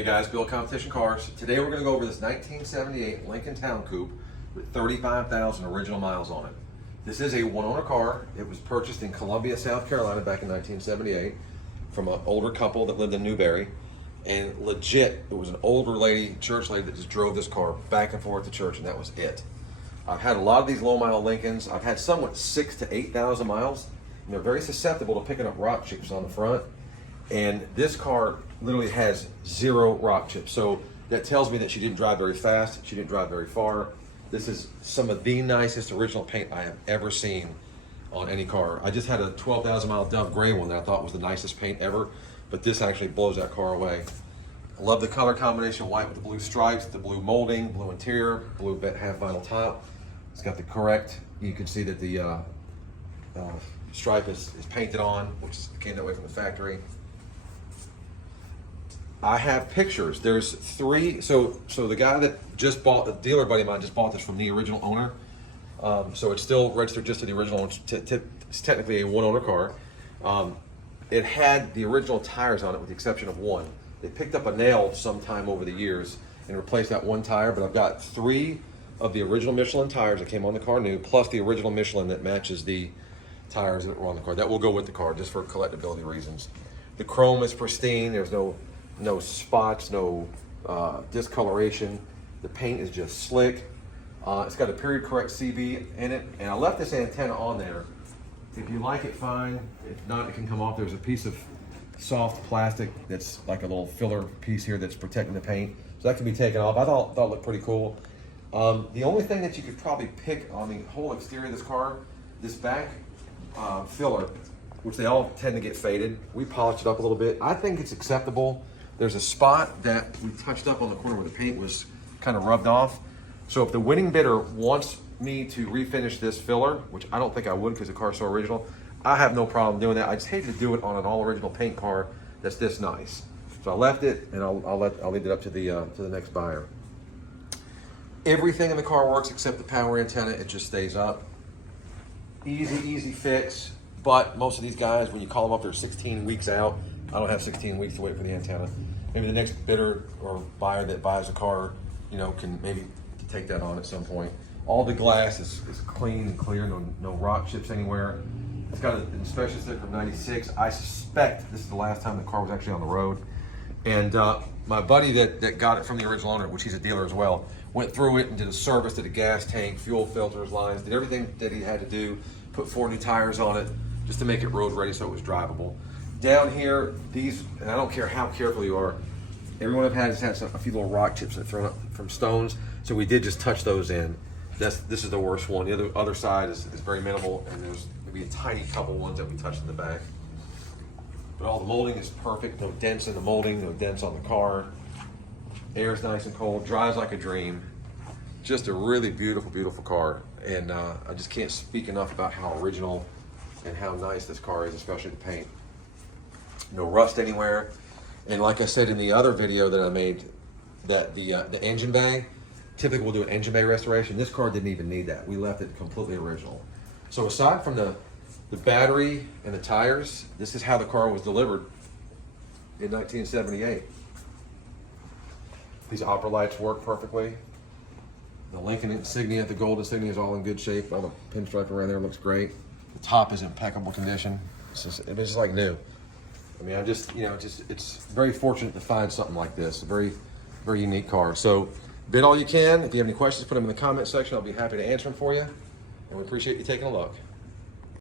Hey guys, Bill Competition Cars. Today we're going to go over this 1978 Lincoln Town Coupe with 35,000 original miles on it. This is a one-owner car. It was purchased in Columbia, South Carolina back in 1978 from an older couple that lived in Newberry. And legit, it was an older lady, church lady, that just drove this car back and forth to church, and that was it. I've had a lot of these low-mile Lincolns. I've had some with 6,000 to 8,000 miles. And they're very susceptible to picking up rock chips on the front. And this car literally has 0 rock chips. So that tells me that she didn't drive very fast. She didn't drive very far. This is some of the nicest original paint I have ever seen on any car. I just had a 12,000 mile Dove gray one that I thought was the nicest paint ever, but this actually blows that car away. I love the color combination, white with the blue stripes, the blue molding, blue interior, blue half vinyl top. It's got the correct, you can see that the stripe is painted on, which came that way from the factory. I have pictures. There's 3. So the guy that just bought, the dealer buddy of mine just bought this from the original owner. So it's still registered just to the original owner. It's technically a one-owner car. It had the original tires on it with the exception of one. They picked up a nail sometime over the years and replaced that one tire, but I've got 3 of the original Michelin tires that came on the car new, plus the original Michelin that matches the tires that were on the car. That will go with the car just for collectability reasons. The chrome is pristine. There's no spots, no discoloration. The paint is just slick. It's got a period correct CV in it, and I left this antenna on there. If you like it, fine. If not, it can come off. There's a piece of soft plastic that's like a little filler piece here that's protecting the paint, so that can be taken off. I thought it looked pretty cool. The only thing that you could probably pick on the whole exterior of this car, this back filler, which they all tend to get faded. We polished it up a little bit. I think it's acceptable. There's a spot that we touched up on the corner where the paint was kind of rubbed off. So if the winning bidder wants me to refinish this filler, which I don't think I would because the car's so original, I have no problem doing that. I just hate to do it on an all original paint car that's this nice. So I left it, and I'll leave it up to the next buyer. Everything in the car works except the power antenna. It just stays up. Easy fix. But most of these guys, when you call them up, they're 16 weeks out. I don't have 16 weeks to wait for the antenna. Maybe the next bidder or buyer that buys a car, can maybe take that on at some point. All the glass is clean and clear, no rock chips anywhere. It's got an inspection sticker from '96. I suspect this is the last time the car was actually on the road. And my buddy that got it from the original owner, which he's a dealer as well, went through it and did a service, did a gas tank, fuel filters, lines, did everything that he had to do, put 4 new tires on it just to make it road ready so it was drivable. Down here, these, and I don't care how careful you are, everyone I've had has had a few little rock chips that thrown up from stones, so we did just touch those in. This is the worst one. The other side is very minimal, and there's maybe a tiny couple ones that we touched in the back. But all the molding is perfect, no dents in the molding, no dents on the car. Air's nice and cold, drives like a dream. Just a really beautiful car, and I just can't speak enough about how original and how nice this car is, especially the paint. No rust anywhere. And like I said in the other video that I made, that the engine bay, typically we'll do an engine bay restoration. This car didn't even need that. We left it completely original. So aside from the battery and the tires, this is how the car was delivered in 1978. These opera lights work perfectly. The Lincoln insignia, the gold insignia is all in good shape. All the pinstripe around there looks great. The top is in impeccable condition. It's just like new. I mean, it's very fortunate to find something like this. A very unique car. So bid all you can. If you have any questions, put them in the comment section. I'll be happy to answer them for you. And we appreciate you taking a look.